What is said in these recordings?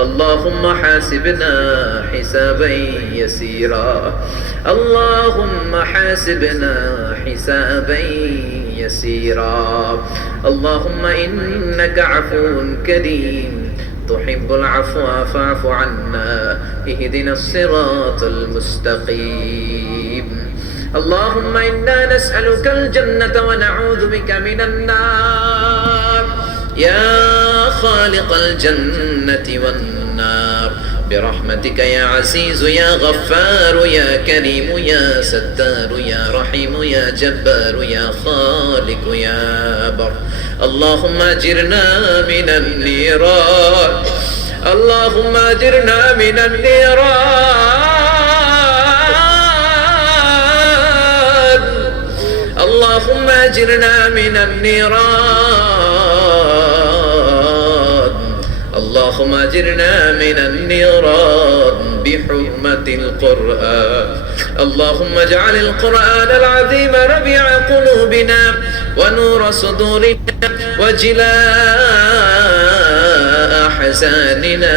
اللهم حاسبنا حسابا يسيرا. اللهم حاسبنا حسابا يسيرا. اللهم إنك عفو كريم. تحب العفو فاعف عنا. اهدنا الصراط المستقيم. اللهم إنا نسألك الجنة ونعوذ بك من النار. يا خالق الجنة والنار برحمتك يا عزيز يا غفار يا كريم يا ستار يا رحيم يا جبار يا خالق يا بر اللهم أجرنا من النيران. اللهم أجرنا من النيران. اللهم أجرنا من النيران. اللهم اجرنا من النيران بحرمة القرآن. اللهم اجعل القرآن العظيم ربيع قلوبنا ونور صدورنا وجلاء أحزاننا.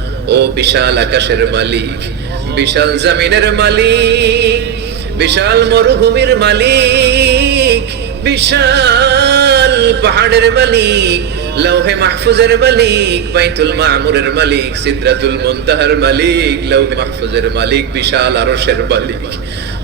ও বিশাল আকাশের মালিক, বিশাল জমিনের মালিক, বিশাল মরুভূমির মালিক, বিশাল পাহাড়ের মালিক, লৌহে মাহফুজের মালিক, বাইতুল মামুরের মালিক, সিদ্রাতুল মুনতাহার মালিক, লৌহে মাহফুজের মালিক, বিশাল আরশের মালিক।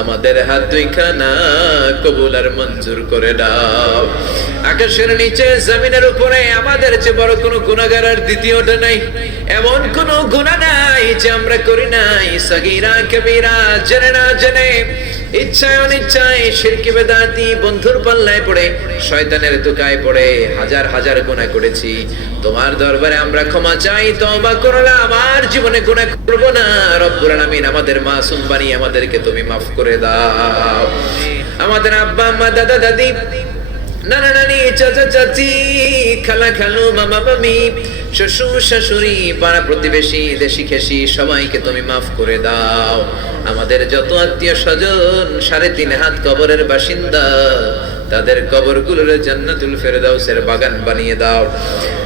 আমাদের হাত দুইখানা কবুল আর মঞ্জুর করে দাও। আকাশের নিচে, জমিনের উপরে, আমাদের যে বড় কোনো গুণাগার আর দ্বিতীয়টা নাই। এমন কোনো গুণা নাই যে আমরা করি নাই। সগীরা, কবিরা, জেনে না জেনে, ইচ্ছায় অনিচ্ছায় বেদাতি বন্ধুর পাল্লায় পড়ে, শয়তানের দোকায় পড়ে, হাজার হাজার গুণা করেছি। তোমার দরবারে আমরা ক্ষমা চাই, তওবা করলাম আমার জীবনে গুণা করব না। রব্বুল আলামিন আমাদের মাসুম বানিয়ে আমাদেরকে তুমি মাফ করে দাও। আমাদের আব্বা, আম্মা, দাদা, দাদি, নানা, নানি, চাচা, চাচি, খালা, খালু, মামা, মামি, শ্বশুর, শাশুড়ি, পাড়া প্রতিবেশী, দেশি খেসি সবাইকে তুমি মাফ করে দাও। আমাদের যত আত্মীয় স্বজন, সাড়ে তিন হাত কবরের বাসিন্দা, তাদের কবর কবরগুলোর জান্নাতুল ফেরদাউসের বাগান বানিয়ে দাও।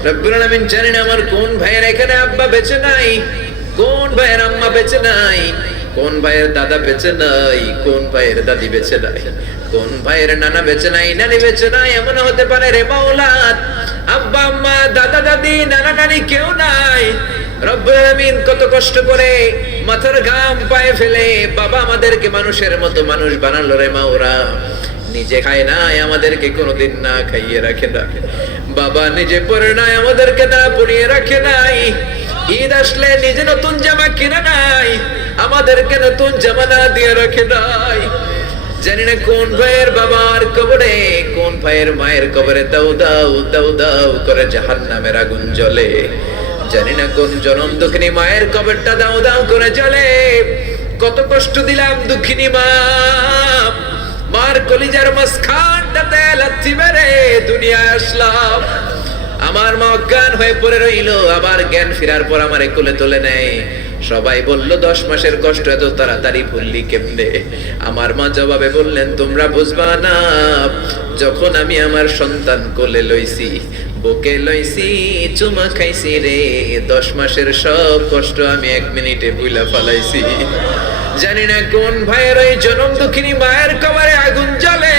রব্বুল আলামিন জানেন আমার কোন ভাইয়ের এখানে আব্বা বেঁচে নাই? কোন ভাইয়ের আম্মা বেঁচে নাই? কোন ভাইয়ের দাদা বেঁচে নাই, কোন ভাইয়ের দাদি বেঁচে নাই? কোন ভাইয়ের নানা বেঁচে নাই, নানি বেঁচে নাই, এমন হতে পারে রে মাওলাদ আব্বা, আম্মা, দাদা, দাদি, নানা, নানি কেউ নাই। রব্বুল কত কষ্ট করে মাথার ঘাম পায়ে ফেলে বাবা আমাদেরকে মানুষের মতো মানুষ বানালো রে মাওরা। নিজে খায় নাই, আমাদেরকে কোনোদিন না খাইয়ে রাখে না। বাবা নিজে পরে নাই, আমাদেরকে না পরিয়ে রাখে নাই। ঈদ আসলে নিজে নতুন জামা কিনে আমাদেরকে নতুন জামা না দিয়ে রাখে নাই। জানি না কোন ভাইয়ের বাবার কবরে, কোন ভাইয়ের মায়ের কবরে দাও দাও দাও দাও করে জাহান নামের আগুন জ্বলে। জানি না কোন জনম দুঃখিনী মায়ের কবরটা দাও দাও করে জ্বলে। কত কষ্ট দিলাম দুঃখিনী মা। মার কলিজার মাঝখানটাতে লাথি মেরে দুনিয়ায় আসলাম। আমার মা অজ্ঞান হয়ে পড়ে রইল, আবার জ্ঞান ফেরার পর আমারে কোলে তোলে নেয়। সবাই বলল, দশ মাসের কষ্ট এত তাড়াতাড়ি ভুললি কেমনে? আমার মা জবাবে বললেন, তোমরা বুঝবা না, যখন আমি আমার সন্তান কোলে লইছি, বুকে লইছি, চুমা খাইছি রে, দশ মাসের সব কষ্ট আমি এক মিনিটে ভুলা ফালাইছি। জানি না কোন ভাইয়ের ওই জনম দুঃখিনী মায়ের কবরে আগুন জ্বলে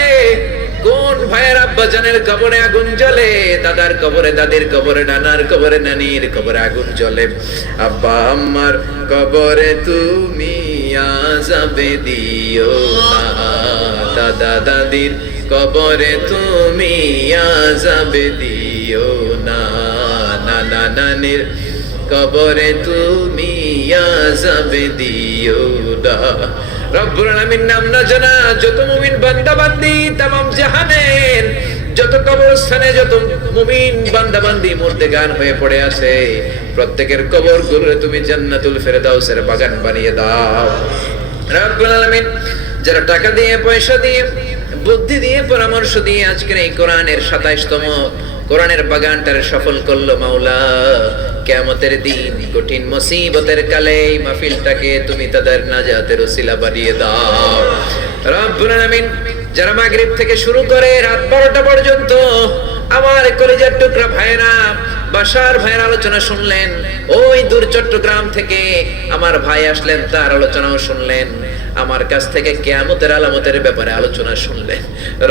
ভাইয়ের আব্বা জানের কবরে আগুন জ্বলে, দাদার কবরে দাদির কবরে, নানার কবরে নানির কবরে আগুন জ্বলে। আব্বা, আম্মার কবরে তুমি আজাবে দিও দাদা, দাদির কবরে তুমি আজাব দিও না। না না না কবরে তুমি আজাব দিও না। যত যত বান্দি গান হয়ে পড়ে আছে, প্রত্যেকের কবরগুলো তুমি জান্নাতুল ফেরে দাও ফেরদাউসের বাগান বানিয়ে দাও। রব্বুল আলামিন, যারা টাকা দিয়ে, পয়সা দিয়ে বুদ্ধি দিয়ে পরামর্শ দিয়ে আজকের এই কোরআনের সাতাইশতম, কোরআনের বাগানটার সফল করল মাওলা। কেমতের দিন, কঠিন মুসিবতের কালে এই মাহফিলটাকে তুমি তাদের নাজাতের ওসিলা বানিয়ে দাও। রব্বুল আলামিন, যারা মাগরিব থেকে শুরু করে রাত বারোটা পর্যন্ত, আমার কলেজের টুকরা ভাইরা বাসার ভাইয়ের আলোচনা শুনলেন, ওই দূর চট্টগ্রাম থেকে আমার ভাই আসলেন, তার আলোচনাও শুনলেন, আমার কাছ থেকে কেয়ামতের আলামতের ব্যাপারে আলোচনা শুনলেন।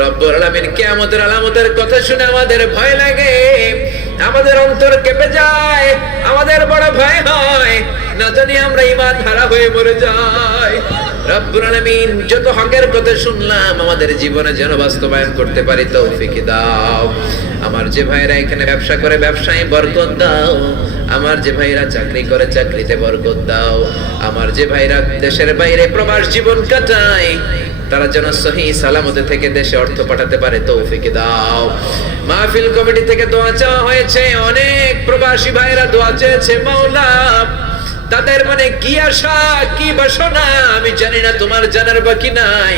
রব্বুল আলামিন কেয়ামতের আলামতের কথা শুনে আমাদের ভয় লাগে, আমাদের অন্তর কেঁপে যায়, আমাদের বড় ভয় হয়, না জানি আমরা ইমান হারা হয়ে মরে যাই। যত হকের কথা শুনলাম, আমাদের জীবনে যেন বাস্তবায়ন করতে পারি দাও। আমার যে ভাইরা এখানে ব্যবসা করে, ব্যবসায় বরকত দাও। আমার যে ভাইরা চাকরি করে, চাকরিতে বরকত দাও। আমার যে ভাইরা দেশের বাইরে প্রবাস জীবন কাটায়, তারা যেন সহি সালামতে থেকে দেশে অর্থ পাঠাতে পারে তৌফিক দাও। মাহফিল কমিটি থেকে দোয়া চাওয়া হয়েছে। অনেক প্রবাসী ভাইরা দোয়া চেয়েছে, মাওলা। তাদের মানে কি আশা, কি বাসনা, আমি জানি না তোমার জানার বাকি নাই।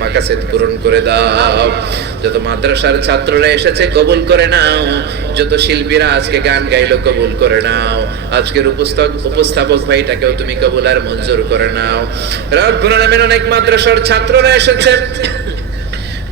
মাকাসেদ পূরণ করে দাও। যত মাদ্রাসার ছাত্ররা এসেছে, কবুল করে নাও। যত শিল্পীরা আজকে গান গাইলো, কবুল করে নাও। আজকের উপস্থাপক ভাইটাকেও তুমি কবুল আর মঞ্জুর করে নাও। অনেক মাদ্রাসার ছাত্ররা এসেছে।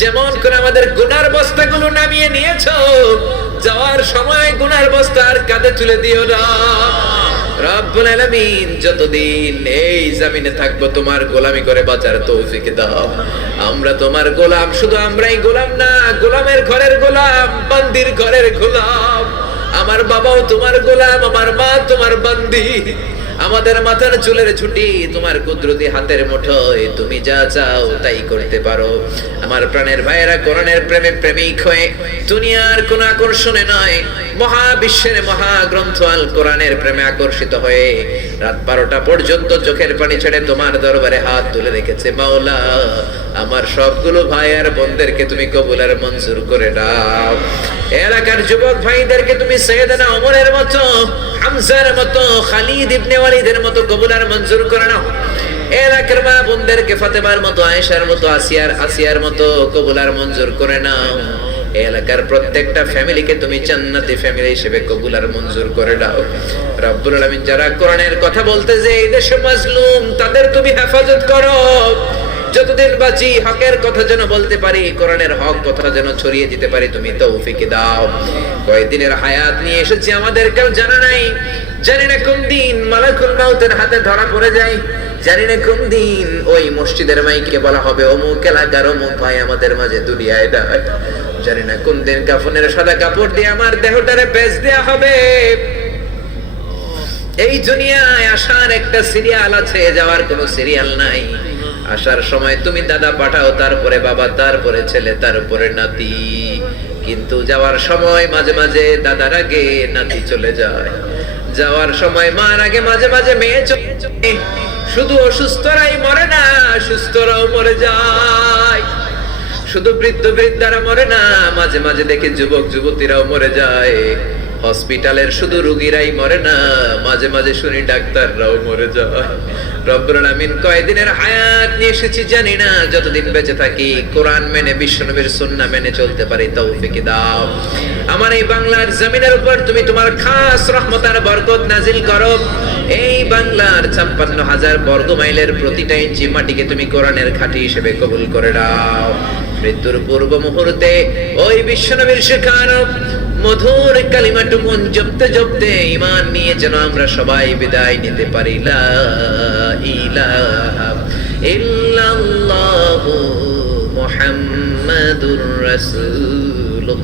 যেমন করে আমাদের গুনার বস্তাগুলো নামিয়ে নিয়েছো, যাওয়ার সময় গুনার বস্তা আর কাঁধে তুলে দিও না। যতদিন এই জমিনে থাকব, তোমার গোলামি করে বাঁচার তৌফিক দাও। আমরা তোমার গোলাম, শুধু আমরাই গোলাম না, গোলামের ঘরের গোলাম, বান্দির ঘরের গোলাম। আমার বাবাও তোমার গোলাম, আমার মা তোমার বান্দি। আমাদের মাথার চুলের ছুটি তোমার কুদরতি হাতের মুঠোয়। তুমি যা চাও তাই করতে পারো। আমার প্রাণের ভাইয়েরা কোরআনের প্রেমে প্রেমিক হয়ে দুনিয়ার কোন আকর্ষণে নয়। মহাবিশ্বের মহাগ্রন্থ আল কোরআনের প্রেমে আকর্ষিত হয়ে রাত বারোটা পর্যন্ত চোখের পানি ছেড়ে তোমার দরবারে হাত তুলে রেখেছে মাওলা। আমার সবগুলো ভাই আর বোনদেরকে তুমি কবুল আর মঞ্জুর করে দাও। এলাকার যুবক ভাইদেরকে তুমি সৈয়দনা ওমরের মতো, হামজার মতো, খালিদ ইবনে ওয়ালিদের মতো কবুল আর মঞ্জুর করে নাও। এলাকার মা বোনদেরকে ফাতেমার মতো, আয়েশার মতো, আসিয়ার আসিয়ার মতো কবুল আর মঞ্জুর করে নাও। এলাকার প্রত্যেকটা ফ্যামিলিকে তুমি জান্নাতি ফ্যামিলি হিসেবে কবুল আর মঞ্জুর করে দাও রব্বুল আলামিন যারা কোরআনের কথা বলতে যে এই দেশে মাজলুম, তাদের তুমি হেফাজত করো। যতদিন বাঁচি হকের কথা যেন বলতে পারি, কোরআনের হক কথা যেন ছড়িয়ে দিতে পারি, তুমি তৌফিক দাও। কয়েকদিনের হায়াত নিয়ে এসেছি আমাদের, কেউ জানা নাই? জানি না কোন দিন মালাকুল মাউতের হাতে ধরা পড়ে যায়। জানি না কোন দিন ওই মসজিদের মাইকে বলা হবে, অমুক এলাকার অমুক ভাই আমাদের মাঝে দুনিয়ায় দেয় জানি না কোন দিন কাফনের সাদা কাপড় দিয়ে আমার দেহটারে বেচ দেয়া হবে। এই দুনিয়ায় আসার একটা সিরিয়াল আছে, যাওয়ার কোনো সিরিয়াল নাই। আসার সময় তুমি দাদা পাঠাও, তারপরে বাবা, তারপরে ছেলে, তারপরে নাতি। কিন্তু যাওয়ার সময় মাঝে মাঝে দাদার আগে নাতি চলে যায়। যাওয়ার সময় মার আগে মাঝে মাঝে মেয়ে চলে। শুধু অসুস্থরাই মরে না, সুস্থরাও মরে যায়। শুধু বৃদ্ধ বৃদ্ধারা মরে না, মাঝে মাঝে দেখে যুবক, যুবতীরাও মরে যায়। হসপিটালের শুধু রুগীরাই মরে না, মাঝে মাঝে শুনি ডাক্তাররাও মরে যায়। রব্বুল আলামিন কয়দিনের হায়াত নিয়ে এসেছি জানি না, যতদিন বেঁচে থাকি কোরআন মেনে, বিশ্বনবীর সুন্নাহ মেনে চলতে পারি, তৌফিক দাও। আমার এই বাংলার জমিনের উপর তুমি তোমার খাস রহমত আর বরকত নাজিল করো। এই বাংলার ছাপ্পান্ন হাজার বর্গ মাইলের প্রতিটা ইঞ্চি মাটিকে তুমি কোরআনের খাঁটি হিসেবে কবুল করে দাও মৃত্যুর পূর্ব মুহূর্তে ওই বিশ্বনবীর শেখানো মধুর কালিমাটুকুন জপতে জপতে ইমান নিয়ে যেন আমরা সবাই বিদায় নিতে পারি। মুহাম্মাদুর সাল্লাল্লাহু